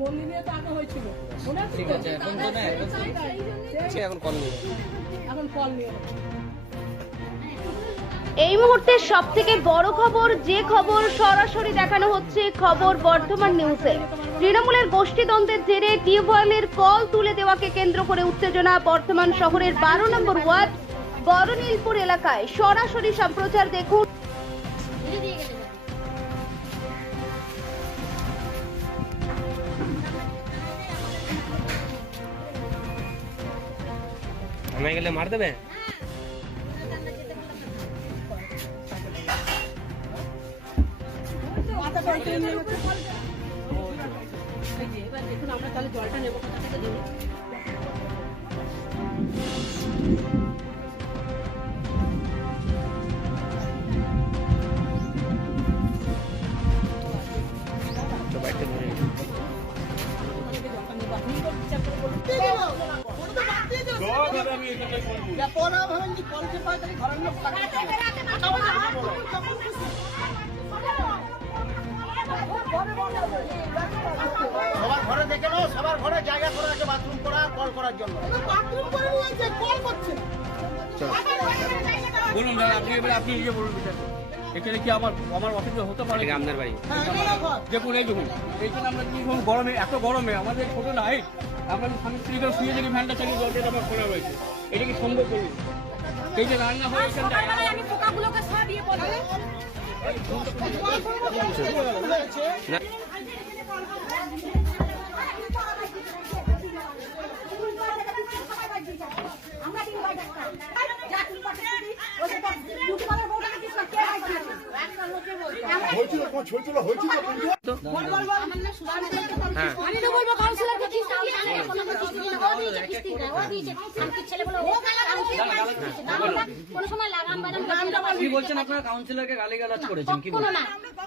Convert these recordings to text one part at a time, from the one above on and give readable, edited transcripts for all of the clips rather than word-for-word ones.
মন্দির নিয়ে তো আগে হয়েছিল, ঠিক আছে, এখন কল নিয়ে এখন কল নিয়ে। এই মুহূর্তে সব থেকে বড় খবর, যে খবর সরাসরি দেখানো হচ্ছে খবর বর্ধমান নিউজে। তৃণমূলের গোষ্ঠীদ্বন্দ্বের জেরে টিউবওয়েলের কল তুলে দেওয়াকে কেন্দ্র করে উত্তেজনা বর্ধমান শহরের 12 নম্বর ওয়ার্ড বড়নীলপুর এলাকায়। সরাসরি সম্প্রচার দেখুন। থানায় গেলে মার দেবে। এবার দেখুন আমরা তাহলে জলটা নেবো কোথা থেকে দেবো। সবার ঘরে দেখে নাও, সবার ঘরে জায়গা করে আছে বাথরুম করা, কল করার জন্য। বাথরুম করে নিয়েছে, কল করছে। বলুন দাদা, আপনি নিজে বলুন বিষয়। এখানে কি আমার অসুবিধা হতে পারে? আপনার বাড়ি দেখুন, এই দেখুন, এইখানে আমরা কি গরমে, এত গরমে আমাদের ছোট নাই, আমরা স্বামী স্ত্রী করে শুয়ে যদি ফ্যানটা চালিয়ে জলটা আমার খোলা রয়েছে, এটা কি সম্ভব করুন? এই যে রান্না হয়ে আমি পোকাগুলোকে সব ইয়ে করবো। আমি তো বলবো কাউন্সিলরকে কিস্তি দিয়ে আনে, কোনো কিস্তি দিয়ে ও দিয়েছে, কিস্তি না ও দিয়েছে, শান্তির ছেলেগুলো ও কোনো সময় লাগাম বাদাম কি বলছেন আপনারা কাউন্সিলরকে গালিগালাজ করেছেন কি কোনো না,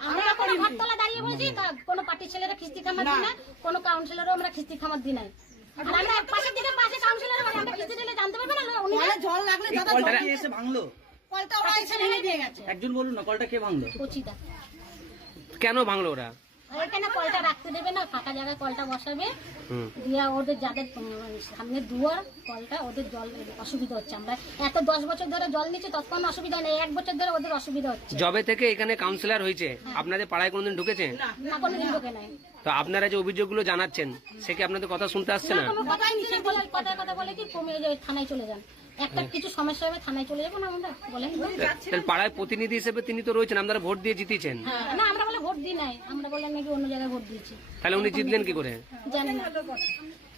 আমরা কোনো ঘরতলা দাঁড়িয়ে বলছি কোনো পার্টির ছেলেরা কিস্তি খামার দিই না, কোনো কাউন্সিলরও আমরা কিস্তি খামার দিই না। আর আমরা পাশের দিকে পাশে কাউন্সিলর মানে আমরা কিস্তি দিলে জানতে পারবে না উনি জল লাগলে দাদা কলটা কে এসে ভাঙলো? কলটা ওরা এসে ভেঙে দিয়ে গেছে। একজন বলুন না, কলটা কে ভাঙলো? কচিটা কেন ভাঙলো ওরা? এখানে কলটা রাখতে দেবে না, ফাঁকা জায়গায় কলটা বসাবে, দিয়া ওদের যাদের সামনে দুয়ার কলটা, ওদের জল অসুবিধা হচ্ছে। আমরা এত 10 বছর ধরে জল নিচ্ছি, তৎক্ষণ অসুবিধা নেই, 1 বছর ধরে ওদের অসুবিধা হচ্ছে। জবে থেকে এখানে কাউন্সিলর হয়েছে, আপনাদের পাড়ায় কোনোদিন ঢুকেছে? না, কোনোদিন ঢোকে নাই। তো আপনারা যে অভিযোগগুলো জানাচ্ছেন, সে কি আপনাদের কথা শুনতে আসছে না? কোনো কথাই নিষেধ বলে, কথা বলে কি কমিয়ে যায়, থানায় চলে যান, একটা কিছু সমস্যা হবে থানায় চলে যাবো না আমরা বলেন। তাহলে পাড়ায় প্রতিনিধি হিসেবে তিনি তো রয়েছেন, আপনারা ভোট দিয়ে জিতেছেন। না, আমরা বলে ভোট দিই নাই, আমরা বললাম নাকি অন্য জায়গায় ভোট দিয়েছি। তাহলে উনি জিতলেন কি করে? জানি না,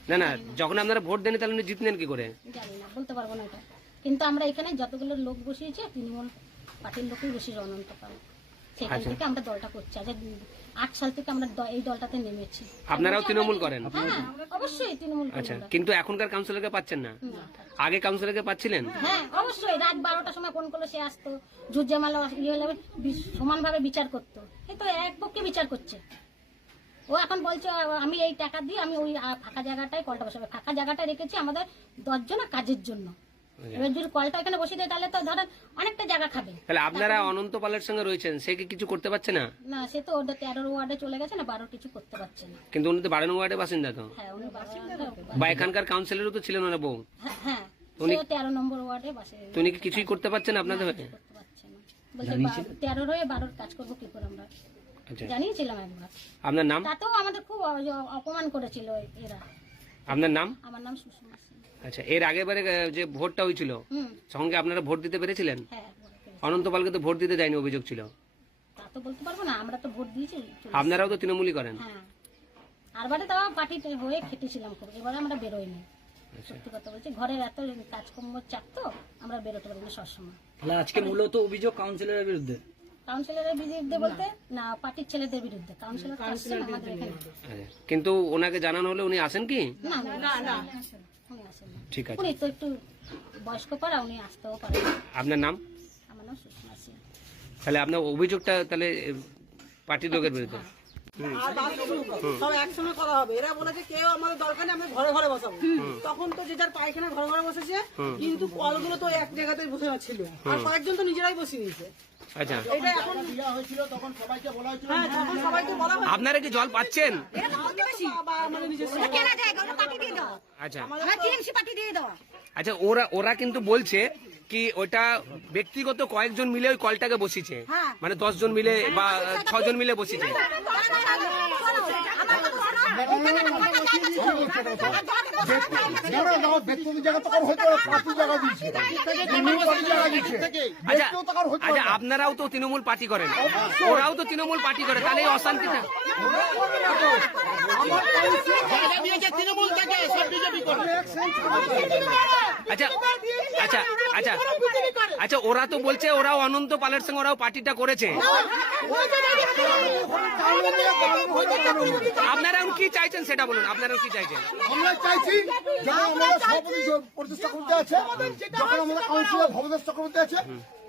না না, যখন আপনারা ভোট দেন তাহলে উনি জিতলেন কি করে? জানি না, বলতে পারবো না এটা। কিন্তু আমরা এখানে যতগুলো লোক বসিয়েছি তৃণমূল পার্টির লোকই বেশি অনন্ত পাবো, সেখান থেকে আমরা দলটা করছি। আজ 8 সাল থেকে আমরা এই দলটাতে নেমেছি। আপনারাও তৃণমূল করেন? হ্যাঁ, অবশ্যই তৃণমূল করি আচ্ছা, আমরা। কিন্তু এখনকার কাউন্সিলরকে পাচ্ছেন না? না। আগে কাউন্সিলরকে পাচ্ছিলেন? হ্যাঁ, অবশ্যই রাত 12টার সময় ফোন করলে সে আসতো, জুজ্জামালা ইয়ে হলে সমানভাবে বিচার করতো। এই তো এক পক্ষে বিচার করছে। ও এখন বলছে আমি এই টাকা দিয়ে আমি ওই ফাঁকা জায়গাটায় কলটা বসাবে। ফাঁকা জায়গাটা রেখেছি আমাদের 10 জনের কাজের জন্য। এবার যদি কলটা এখানে বসিয়ে দেয় তাহলে তো ধরেন অনেকটা জায়গা খাবে। তাহলে আপনারা অনন্ত পালের সঙ্গে রয়েছেন, সে কি কিছু করতে পারছে না? না, সে তো ওদের 13 ওয়ার্ডে চলে গেছে না, 12 কিছু করতে পারছে না। কিন্তু উনি তো 12 ওয়ার্ডের বাসিন্দা তো। হ্যাঁ, উনি বাসিন্দা। বা এখানকার কাউন্সিলরও তো ছিলেন ওনার বউ। হ্যাঁ, উনি 13 নম্বর ওয়ার্ডে বাসে। তো উনি কি কিছুই করতে পারছেন আপনাদের হয়ে? করতে পারছে না, বলছে 13 হয়ে 12 কাজ করবো কি করে আমরা। আচ্ছা, জানিয়েছিলাম একবার, আপনার নাম? তাতেও আমাদের খুব অপমান করেছিল এরা। আপনার নাম? আমার নাম সুষমা সিং। আচ্ছা, এর আগেবারে যে ভোটটা হয়েছিল তখন কি আপনারা ভোট দিতে পেরেছিলেন? হ্যাঁ, অনন্তপালকে তো ভোট দিতে দেয়নি, অভিযোগ ছিল। তা তো বলতে পারবো না, আমরা তো ভোট দিয়েছি। আপনারাও তো তৃণমূলই করেন। হ্যাঁ, আর বারে তাও পার্টিতে হয়ে খেটেছিলাম খুব, এবারে আমরা বেরোইনি। সত্যি কথা বলছি, ঘরের এত কাজকর্ম চাপ তো আমরা বেরোতে পারি না সবসময়। তাহলে আজকে মূলত অভিযোগ কাউন্সিলরের বিরুদ্ধে? কাউন্সিলরের বিরুদ্ধে বলতে না, পার্টির ছেলেদের বিরুদ্ধে। কাউন্সিলর আমাদের এখানে। আচ্ছা, কিন্তু ওনাকে জানানো হলে উনি আসেন কি? না, উনি আসেন না। ঠিক আছে, উনি তো একটু বয়স্ক পারা, উনি আসতেও পারেন। আপনার নাম? আমার নাম সুষমা সিং। তাহলে আপনার অভিযোগটা তাহলে পার্টির লোকের বিরুদ্ধে? আর বাথরুম সব একসঙ্গে করা হবে। এরা বলেছে কেউ আমাদের দরকার নেই, আমরা ঘরে ঘরে বসাবো। তখন তো যে যার পায়খানা ঘরে ঘরে বসেছে, কিন্তু কলগুলো তো এক জায়গাতে বসে ছিল, আর কয়েকজন তো নিজেরাই বসিয়ে নিয়েছে। আচ্ছা, এটা এখন দেওয়া হয়েছিল, তখন সবাইকে বলা হয়েছিল। হ্যাঁ, তখন সবাইকে বলা হয়। আপনারা কি জল পাচ্ছেন? টিএমসি বা আমাদের নিজস্ব কেনা জায়গা ওটা পাঠিয়ে দিয়ে দাও আচ্ছা আমরা টিএমসি পাঠিয়ে দিয়ে দাও আচ্ছা ওরা কিন্তু বলছে কি ওটা ব্যক্তিগত কয়েকজন মিলে ওই কলটাকে বসিয়েছে, মানে 10 জন মিলে বা 6 জন মিলে বসিয়েছে। ব্যক্তিগত জায়গা তো হয়তো পার্টি জায়গা দিয়েছে, আচ্ছা আচ্ছা আপনারাও তো তৃণমূল পার্টি করেন, ওরাও তো তৃণমূল পার্টি করে, তাহলে এই অশান্তিটা জায়গা দিয়েছে তৃণমূল থেকে, সব বিজেপি করে। আচ্ছা আচ্ছা আচ্ছা আচ্ছা ওরা তো বলছে ওরাও অনন্ত পালের সঙ্গে ওরাও পার্টিটা করেছে। আপনারা এখন কি চাইছেন সেটা বলুন, আপনারা কি চাইছেন? আমরা চাইছি যখন আমাদের সভাপতি প্রতিষ্ঠা করতে আছে, যখন আমাদের কাউন্সিলর ভবদেশ চক্রবর্তী আছে,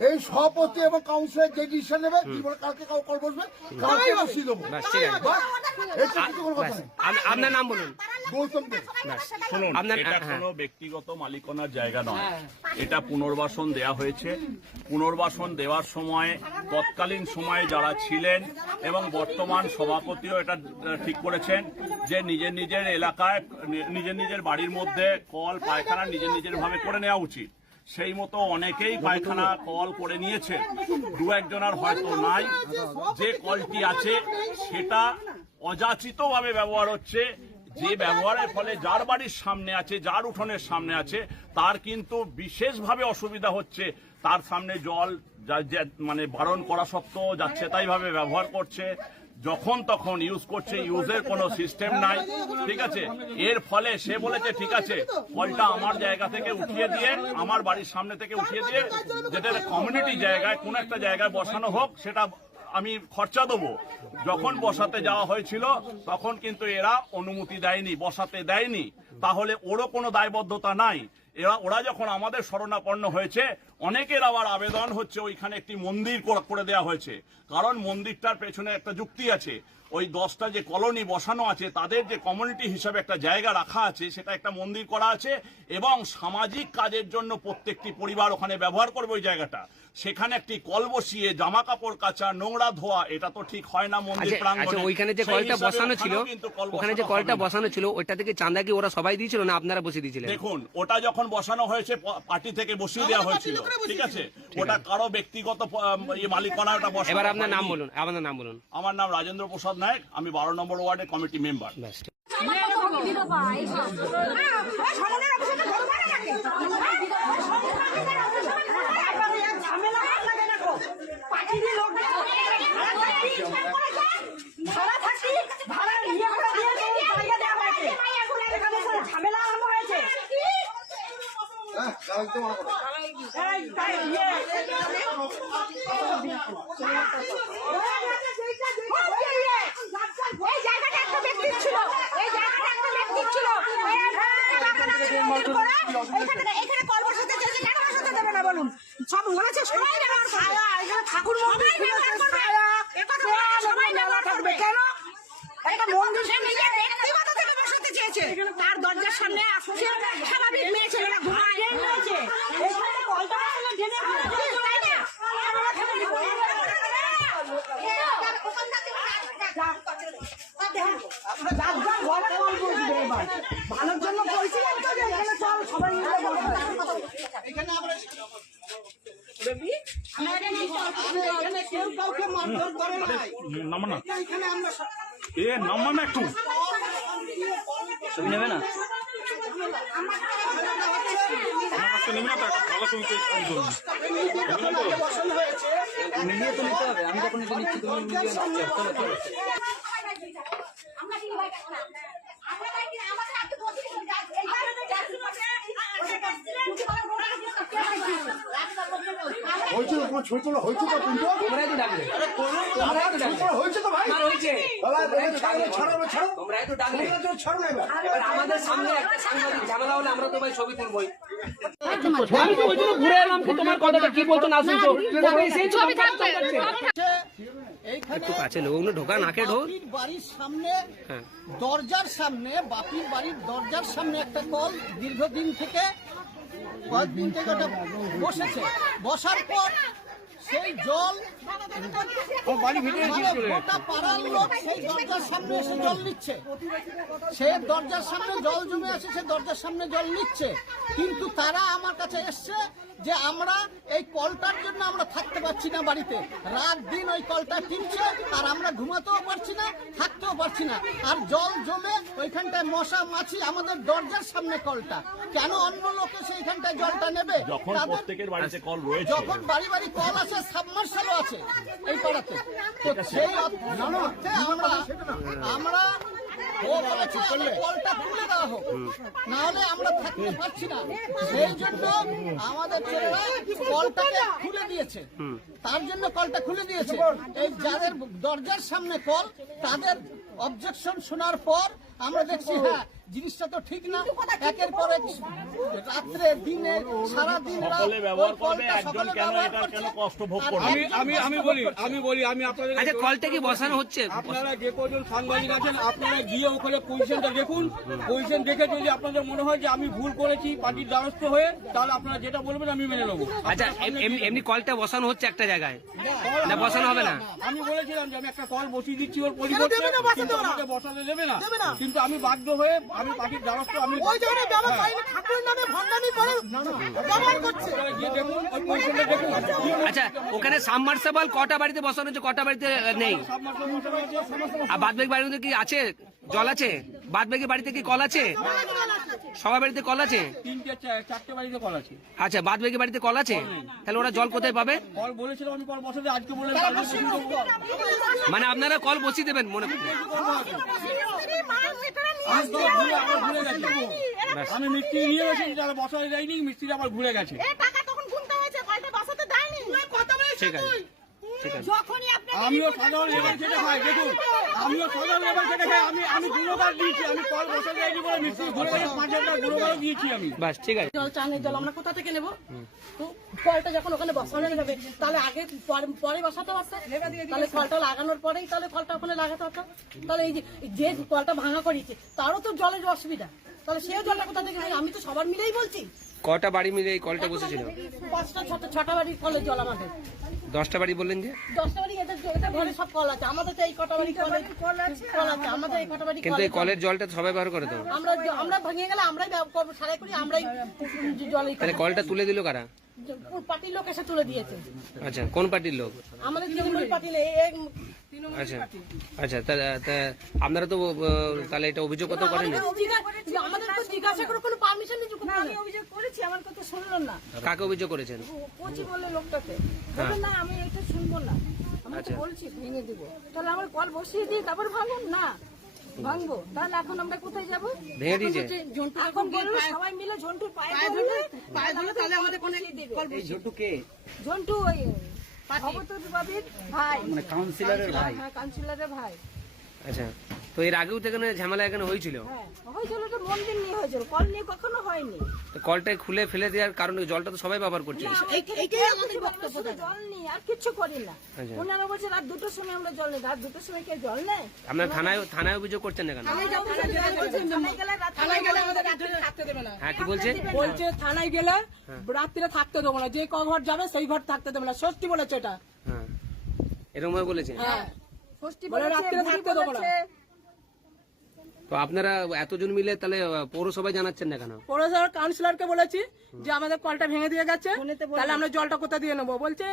এই সভাপতি এবং কাউন্সিলর যে ডিসিশন নেবে, জীবনে কালকে কল বসবে, কালকে বসিয়ে দেবো। বাস ঠিক আছে, বাস, এটা কিছু কোনো কথা নেই। আপনার নাম বলুন। গৌতম দেব। শুনুন, আপনার- এটা হ্যাঁ। কোনো ব্যক্তিগত মালিকানার জায়গা নয়, এটা পুনর্বাসন দেয়া হয়েছে। পুনর্বাসন দেওয়ার সময় তৎকালীন সময়ে যারা ছিলেন এবং বর্তমান সভাপতিও এটা ঠিক করেছেন যে নিজের নিজের এলাকায় নিজের নিজের বাড়ির মধ্যে কল পায়খানা নিজের নিজের ভাবে করে নেওয়া উচিত। সেই মতো অনেকেই পায়খানা কল করে নিয়েছে, দু একজনের হয়তো নাই। যে কলটি আছে সেটা অযাচিতভাবে ব্যবহার হচ্ছে, যে ব্যবহারের ফলে যার বাড়ির সামনে আছে, যার উঠোনের সামনে আছে, তার কিন্তু বিশেষভাবে অসুবিধা হচ্ছে। তার সামনে জল মানে বারণ করা সত্ত্বেও যাচ্ছে তাই ভাবে ব্যবহার করছে, যখন তখন ইউজ করছে, ইউজের কোনো সিস্টেম নাই। ঠিক আছে, এর ফলে সে বলেছে ঠিক আছে কলটা আমার জায়গা থেকে উঠিয়ে দিয়ে, আমার বাড়ির সামনে থেকে উঠিয়ে দিয়ে, যেটা কমিউনিটি জায়গায় কোন একটা জায়গায় বসানো হোক, সেটা আমি খরচা দেবো। যখন বসাতে যাওয়া হয়েছিল তখন কিন্তু এরা অনুমতি দেয়নি, বসাতে দেয়নি, তাহলে ওরও কোনো দায়বদ্ধতা নাই। ওরা যখন আমাদের শরণাপন্ন হয়েছে, অনেকের আবার আবেদন হচ্ছে ওইখানে একটি মন্দির করে দেওয়া হয়েছে, কারণ মন্দিরটার পেছনে একটা যুক্তি আছে। ওই 10টা যে কলোনি বসানো আছে তাদের যে কমিউনিটি হিসাবে একটা জায়গা রাখা আছে, সেটা একটা মন্দির করা আছে, এবং সামাজিক কাজের জন্য প্রত্যেকটি পরিবার ওখানে ব্যবহার করবে ওই জায়গাটা। সেখানে একটি কল বসিয়ে জামা কাপড় কাচা, নোংরা ধোয়া, এটা তো ঠিক হয় না মন্দির আচ্ছা প্রাঙ্গণে। ওইখানে যে সেই কলটা হিসাবে বসানো ছিল, ওখানেও কিন্তু কল ওখানে যে বসানো কলটা হবে না। বসানো ছিল ওইটা থেকে চাঁদা কি ওরা সবাই দিয়েছিল না আপনারা বসিয়ে দিয়েছিলেন? দেখুন, ওটা যখন বসানো হয়েছে পার্টি থেকে বসিয়ে দেওয়া হয়েছিল, ঠিক আছে, ওটা কারো ব্যক্তিগত মালিকানা, ওটা বসানো এবার আপনার নাম হয়নি। বলুন, আপনার নাম বলুন। আমার নাম রাজেন্দ্র প্রসাদ নায়ক, আমি 12 নম্বর ওয়ার্ডের কমিটি মেম্বার। ব্যাস ঠিক। এখানে কল বসাতে চেয়েছে, কেন বসাতে দেবে না বলুন? সব বলেছে সবাই ব্যবহার করবে। এখানে ঠাকুর মন্দির ব্যবহার করবে, মেলা থাকবে কেন? একটা মন্দির নিজে ব্যক্তিগত থেকে বসাতে চেয়েছে, তার দরজার সামনে আসছে স্বাভাবিক মেয়ে ছেলেরা ঘুমায় নিয়েছে। এখানে কলটা বসালে জেনে তাই না? ভালোর জন্য বলছিলেন তো যে এখানে চল সবাই মিলে এখানে আমরা এখানে কেউ কাউকে মারধর করে নাই। নামা না, এখানে আমরা এ নামা না একটু। ছবি নেবে না? বসানো হয়েছে। মিলিয়ে তো নিতে হবে, আমি যখন এটা নিচ্ছি তুমি মিলিয়ে নিচ্ছ। চলো চলো। হয়েছে তো তোমার ছবি তোলা হয়েছে তো, কিন্তু তোমরাই তো ডাকলে, তোমরাই তো ডাকলে। হয়েছে তো ভাই। আমার হয়েছে, তোমরাই তো ডাকলে। এবার আমাদের সামনে একটা সাংবাদিক ঝামেলা হলে আমরা তো ভাই ছবি তুলবই। আমি তো ওই জন্য ঘুরে এলাম কি তোমার কথাটা কি বলছো না শুনছো, তবে সেই ছবি থাকবে। একটু কাছে লোক ঢোকা, নাকে ঢোক। বাপির বাড়ির সামনে, হ্যাঁ দরজার সামনে, বাপির বাড়ির দরজার সামনে একটা কল দীর্ঘদিন থেকে, কয়েকদিন থেকে ওটা বসেছে। বসার পর সেই জল বাড়ি ভিতরে দিয়ে চলে যাচ্ছে। গোটা পাড়ার লোক সেই দরজার সামনে এসে জল নিচ্ছে, সে দরজার সামনে জল জমে আছে, সে দরজার সামনে জল নিচ্ছে, কিন্তু তারা আমার কাছে এসছে যে আমরা এই কলটার জন্য আমরা থাকতে পারছি না বাড়িতে, রাত দিন ওই কলটা টিপছে আর আমরা ঘুমাতেও পারছি না, থাকতেও পারছি না, আর জল জমে ওইখানটায় মশা মাছি, আমাদের দরজার সামনে কলটা, কেন অন্য লোকে সেইখানটায় জলটা নেবে? যখন তাদের- প্রত্যেকের বাড়িতে কল রয়েছে, যখন বাড়ি বাড়ি কল আছে, সাবমার্শালও আছে এই পাড়াতে, তো সেই অর্থে আমরা ও বলেছে কলটা খুলে দেওয়া হোক, না হলে আমরা থাকতে পারছি না, সেই জন্য আমাদের ছেলেরা কলটাকে খুলে দিয়েছে, তার জন্য কলটা খুলে দিয়েছে। এই যাদের দরজার সামনে কল, তাদের অবজেকশন শোনার পর আমরা দেখছি হ্যাঁ জিনিসটা তো ঠিক না, একের পর এক রাত্রে দিনে সারাদিন সকলে ব্যবহার করবে, একজন কেন এটা কেন কষ্ট ভোগ করবে? আমি আপনাদের আচ্ছা, কলটা কি বসানো হচ্ছে? আপনারা যে কজন সাংবাদিক আছেন আপনারা গিয়ে ওখানে পজিশনটা দেখুন, পজিশন দেখে যদি আপনাদের মনে হয় যে আমি ভুল করেছি পার্টির দ্বারস্থ হয়ে, তাহলে আপনারা যেটা বলবেন আমি মেনে নেবো। আচ্ছা, এমনি কলটা বসানো হচ্ছে একটা জায়গায়, না বসানো হবে না? আমি বলেছিলাম যে আমি একটা কল বসিয়ে দিচ্ছি ওর পরিবর্তে, কিন্তু আমাকে বসাতে দেবে না, কিন্তু আমি বাধ্য হয়ে আমি পার্টির দ্বারস্থ, আমি গিয়ে দেখুন ওই পজিশনটা দেখুন। আচ্ছা, ওখানে সাবমার্সিবল কটা বাড়িতে বসানো হচ্ছে, কটা বাড়িতে নেই? আর বাদবাকি বাড়িতে কি আছে, জল আছে? বাদবাকি বাড়িতে কি কল আছে? সবার বাড়িতে কল আছে? 3-4 বাড়িতে কল আছে। আচ্ছা, বাদবাকি বাড়িতে কল আছে? তাহলে ওরা জল কোথায় পাবে? কল বলেছিলাম আমি কল বসাতে, আজকে বললেন কালকে বসিয়ে দেবো। মানে আপনারা কল বসিয়ে দেবেন মনে করেন? আমি মিস্ত্রি নিয়ে গেছি, যারা বসাতে যায়নি মিস্ত্রি আবার ঘুরে গেছে। ঠিক আছে, ঠিক আছে। আমিও সাধারণ লেবার খেটে খাই, দেখুন আমিও সাধারণ লেবার খেটে খাই, আমি গুণগার দিয়েছি, আমি কল বসাতে যাইনি বলে মিস্ত্রি ঘুরে গেছে, 5,000 গুণগারও দিয়েছি আমি। বাস, ঠিক আছে। জল চানের জল আমরা কোথা থেকে নেবো? কলটা যখন ওখানে বসানো হবে, তাহলে আগে পরে বসাতে পারছে, তাহলে কলটা লাগানোর পরেই তাহলে কলটা ওখানে লাগাতে হতো, তাহলে এই যে কলটা ভাঙা করেছে তারও তো জলের অসুবিধা, তাহলে সেও জলটা কোথা থেকে নেবে? আমি তো সবার মিলেই বলছি, কটা বাড়ি মিলে এই কলটা বসেছিল? 5টা-6টা বাড়ির কলের জল আমাদের, 10টা বাড়ি বললেন যে? 10টা বাড়ি এটা ঘরে সব কল আছে, আমাদের তো এই কটা বাড়ি কল আছে, আমাদের এই কটা বাড়ি কিন্তু এই কলের জলটা তো সবাই ব্যবহার করে তো। আমরা ভেঙে গেলে আমরাই করবো, সারাই করি আমরাই জলে তাহলে কলটা তুলে দিল কারা? পার্টির লোক এসে তুলে দিয়েছে, আচ্ছা, কোন পার্টির লোক? আমাদের তৃণমূল পার্টি নেই। আচ্ছা, আচ্ছা, আপনারা তো তাহলে এটা অভিযোগ কত করেন? আমাদের তো জিজ্ঞাসা করে কোনো পারমিশন নেই, আমি অভিযোগ করেছি, আমার কথা শুনলো না, কাকে অভিযোগ করেছেন? কোচি বললে লোকটাকে, বললো না আমি এটা শুনবো না, আমি তো বলছি ভেঙে দিব, তাহলে আমার কল বসিয়ে দিই তারপর ভাঙুন না, ভাঙবো, তাহলে এখন আমরা কোথায় যাবো? ভেঙে দিয়েছে? এখন বললো সবাই মিলে ঝন্টুর পায়ে ধরলে তাহলে আমাদের কোনো কল বসিয়ে ঝন্টু কে? ঝন্টু ওই অবতর বাবির ভাই, মানে কাউন্সিলরের ভাই। হ্যাঁ কাউন্সিলরের ভাই। আচ্ছা, তো এর আগেও তো এখানে ঝামেলা এখানে হয়েছিল? হ্যাঁ হয়েছিল, তো মন্দির নিয়ে হয়েছিল, কল নিয়ে কখনো হয়নি। তো কলটাই খুলে ফেলে দেওয়ার কারণে জলটা তো সবাই ব্যবহার করছে। এইটাই আমাদের বক্তব্য, জল নিই আর কিচ্ছু করি না। আচ্ছা। ওনারা বলছে রাত 2টার সময় আমরা জল নিই, রাত 2টার সময় কে জল নেয়? আপনার থানায় অভিযোগ করছেন না কেন? থানায় গেলে আমাদের রাত্রে থাকতে দেবে না। হ্যাঁ, কি বলছে? বলছে থানায় গেলে রাত্রে থাকতে দেবো না, যে ঘর যাবে সেই ঘর থাকতে দেবে না, ষষ্ঠী বলেছে এটা। হ্যাঁ, এরকম ভাবে বলেছে? হ্যাঁ ষষ্ঠী বলে রাত্রে থাকতে দেবো না। তো আপনারা এতজন মিলে তাহলে পৌরসভায় জানাচ্ছেন না কেন? পৌরসভার কাউন্সিলরকে বলেছি যে আমাদের কলটা ভেঙে দিয়ে গেছে, তাহলে আমরা জলটা কোথা দিয়ে নেবো? বলছে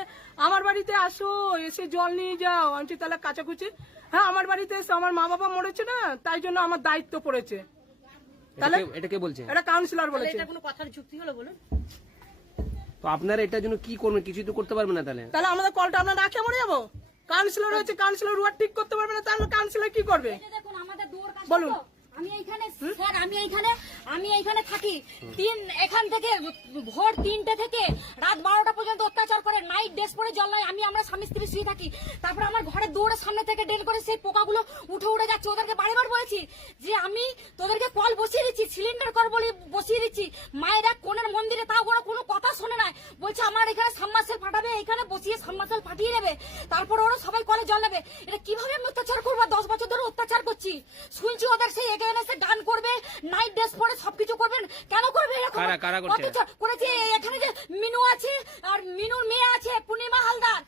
আমার বাড়িতে আসো, এসে জল নিয়ে যাও। আমি বলছি, তাহলে কাচাকুচি? হ্যাঁ, আমার বাড়িতে এসে আমার মা বাবা মরেছে না, তাই জন্য আমার দায়িত্ব পড়েছে। তাহলে এটা কে বলছে? এটা কাউন্সিলর বলেছে। এটা কোনো কথার যুক্তি হলো বলুন? তো আপনারা এটার জন্য কি করবেন? কিছুই তো করতে পারবেন না। তাহলে আমাদের কলটা আমরা রাখে মরে যাবো? কাউন্সিলর হয়েছে, কাউন্সিলর ওয়ার্ড ঠিক করতে পারবে না, তাহলে কাউন্সিলর কি করবে? দেখুন আমাদের দূর কাছে বলুন। তো। আমি এইখানে স্যার, আমি এইখানে থাকি, এখান থেকে ভোর 3টে থেকে রাত 12টা পর্যন্ত অত্যাচার করে, নাইট ড্রেস পরে জল নয়, আমরা স্বামী স্ত্রী শুয়ে থাকি। তারপর আমার ঘরের দৌড়ের সামনে থেকে ডেল করে সেই পোকাগুলো উঠে যাচ্ছে। ওদেরকে বারবার বলেছি যে আমি তোদেরকে কল বসিয়ে দিচ্ছি, সিলিন্ডার কল বলে বসিয়ে দিচ্ছি। মায়েরা কোনের মন্দিরে, তাও ওরা কোনো কথা শোনে না, বলছে আমার এখানে সাবমার্সেল ফাটাবে, এখানে বসিয়ে সাবমার্সেল ফাটিয়ে নেবে, তারপর ওরা সবাই কলে জল নেবে। এটা কিভাবে আমি অত্যাচার করবো? 10 বছর ধরে অত্যাচার করছি, শুনছি ওদের সেই গান করবে, নাইট ড্রেস পরে সবকিছু করবেন। কেন করবে এরকম? কারা করছে? করেছে এখানে যে মিনু আছে, আর মিনুর মেয়ে আছে পূর্ণিমা হালদার,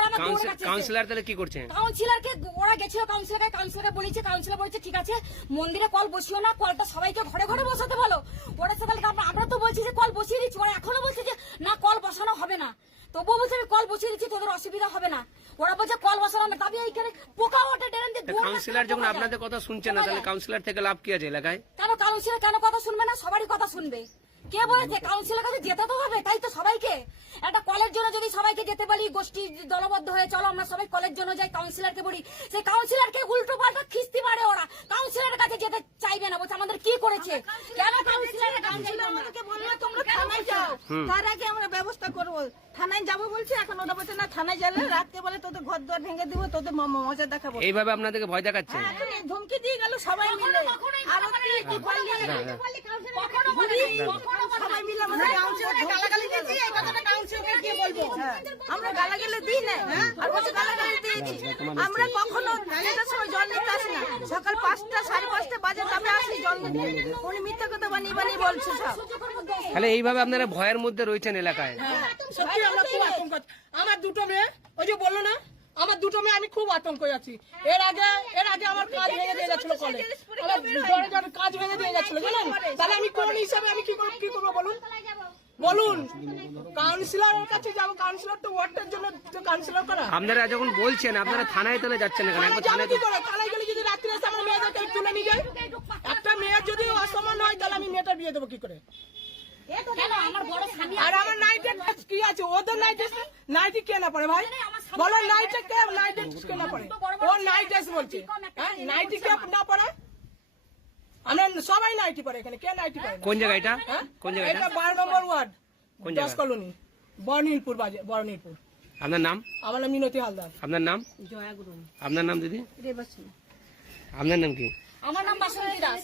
তারপর আমার দৌড় কাছে কাউন্সিলর তাহলে কি করছে? কাউন্সিলরকে ওরা গেছিল, কাউন্সিলরকে বলেছে, কাউন্সিলর বলেছে ঠিক আছে মন্দিরে কল বসিও না, কলটা সবাইকে ঘরে ঘরে বসাতে বলো। ওরা তাহলে আমরা তো বলছি যে কল বসিয়ে দিচ্ছি, ওরা এখনো বলছে যে না কল বসানো হবে না। তবুও বলছে আমি কল বসিয়ে দিচ্ছি, তোদের অসুবিধা হবে না। ওরা বলছে কল বসানো হবে, তবে এইখানে পোকা ওঠে ড্রেন দিয়ে। কাউন্সিলর যখন আপনাদের কথা শুনছে না, তাহলে কাউন্সিলর থেকে লাভ কি আছে এলাকায়? কেন কাউন্সিলর কেন কথা শুনবে না? সবারই কথা শুনবে। কে বলেছে? কাউন্সিলর কাছে যেতে তো হবে, তাই তো সবাইকে একটা কলের জন্য যদি সবাইকে যেতে বলি, গোষ্ঠী দলবদ্ধ হয়ে চলো আমরা সবাই কলের জন্য যাই, কাউন্সিলরকে বলি, সেই কাউন্সিলরকে উল্টো পাল্টা খিস্তি পারে ওরা। কাউন্সিলরের কাছে যেতে চাইবে না, বলছে আমাদের কি করেছে। কেন কাউন্সিলর আমাদেরকে বললো তোমরা থানায় যাও, তার আগে আমরা ব্যবস্থা করবো। থানায় যাবো বলছি, এখন ওটা বলছে না থানায় গেলে রাতকে বলে তোদের ঘর দুয়ার ভেঙে দিব, তোদের মজা দেখাবো। এইভাবে আপনাদেরকে ভয় দেখাচ্ছে? এখন এই ধমকি দিয়ে গেল সবাই মিলে। আর কি বললি? সবাই মিলে আমাদের কাউন্সিলরকে গালাগালি দিয়েছি, এই কথাটা কাউন্সিলরকে কি বলবো? আমরা গালাগালি দিই না, আর বলছে গালাগালি দিয়েছি। আমরা কখনো যেটার সময় জল নিতে আসি না, সকাল 5টা 5:30 বাজে আমরা আসি জল নিতে। উনি মিথ্যা কথা বানিয়ে বানিয়ে বলছে সব। তাহলে এইভাবে আপনারা ভয়ের মধ্যে রয়েছেন এলাকায়? সত্যি আমরা খুব আতঙ্ক। আমার দুটো মেয়ে, ওই যে বললো না, আমার দুটো মেয়ে, আমি খুব আতঙ্ক যাচ্ছি। এর আগে আমার কাজ ভেঙে দিয়ে যাচ্ছিল কলে, আমার দরজার কাজ ভেঙে দিয়ে যাচ্ছিল জানেন। তাহলে আমি কোন হিসাবে আমি কি করবো বলুন? কাউন্সিলরের কাছে যাবো, কাউন্সিলর তো ওয়ার্ডের জন্য কাউন্সিলর করা। আপনারা যখন বলছেন আপনারা থানায় তাহলে যাচ্ছেন না কেন? একবার থানায় কি করে? থানায় গেলে যদি রাত্রে এসে আমার মেয়েদেরকে তুলে নিয়ে যায়, একটা মেয়ের যদি অসম্মান হয় তাহলে আমি মেয়েটার বিয়ে দেবো কি করে? কেন আমার বড় স্বামী আর আমার নাইটের কি আছে? ওদের নাইটি কে না পড়ে ভাই বলো? নাইটে কে কে না পড়ে? ও নাইট ড্রেস বলছে, হ্যাঁ নাইটি কে না পড়ে? আমরা সবাই নাইটি পরে এখানে, কে নাইটি পরে? কোন জায়গা এটা? হ্যাঁ? কোন জায়গা এটা 12 নম্বর ওয়ার্ড, কোন 10 জায়গা? কলোনি, বর্ণিলপুর বাজার, বর্ণিলপুর। আপনার নাম? আমার নাম মিনতি হালদার। আপনার নাম? জয়া গুরু। আপনার নাম দিদি? রেবাসী। আপনার নাম কি? আমার নাম বাসন্তী দাস।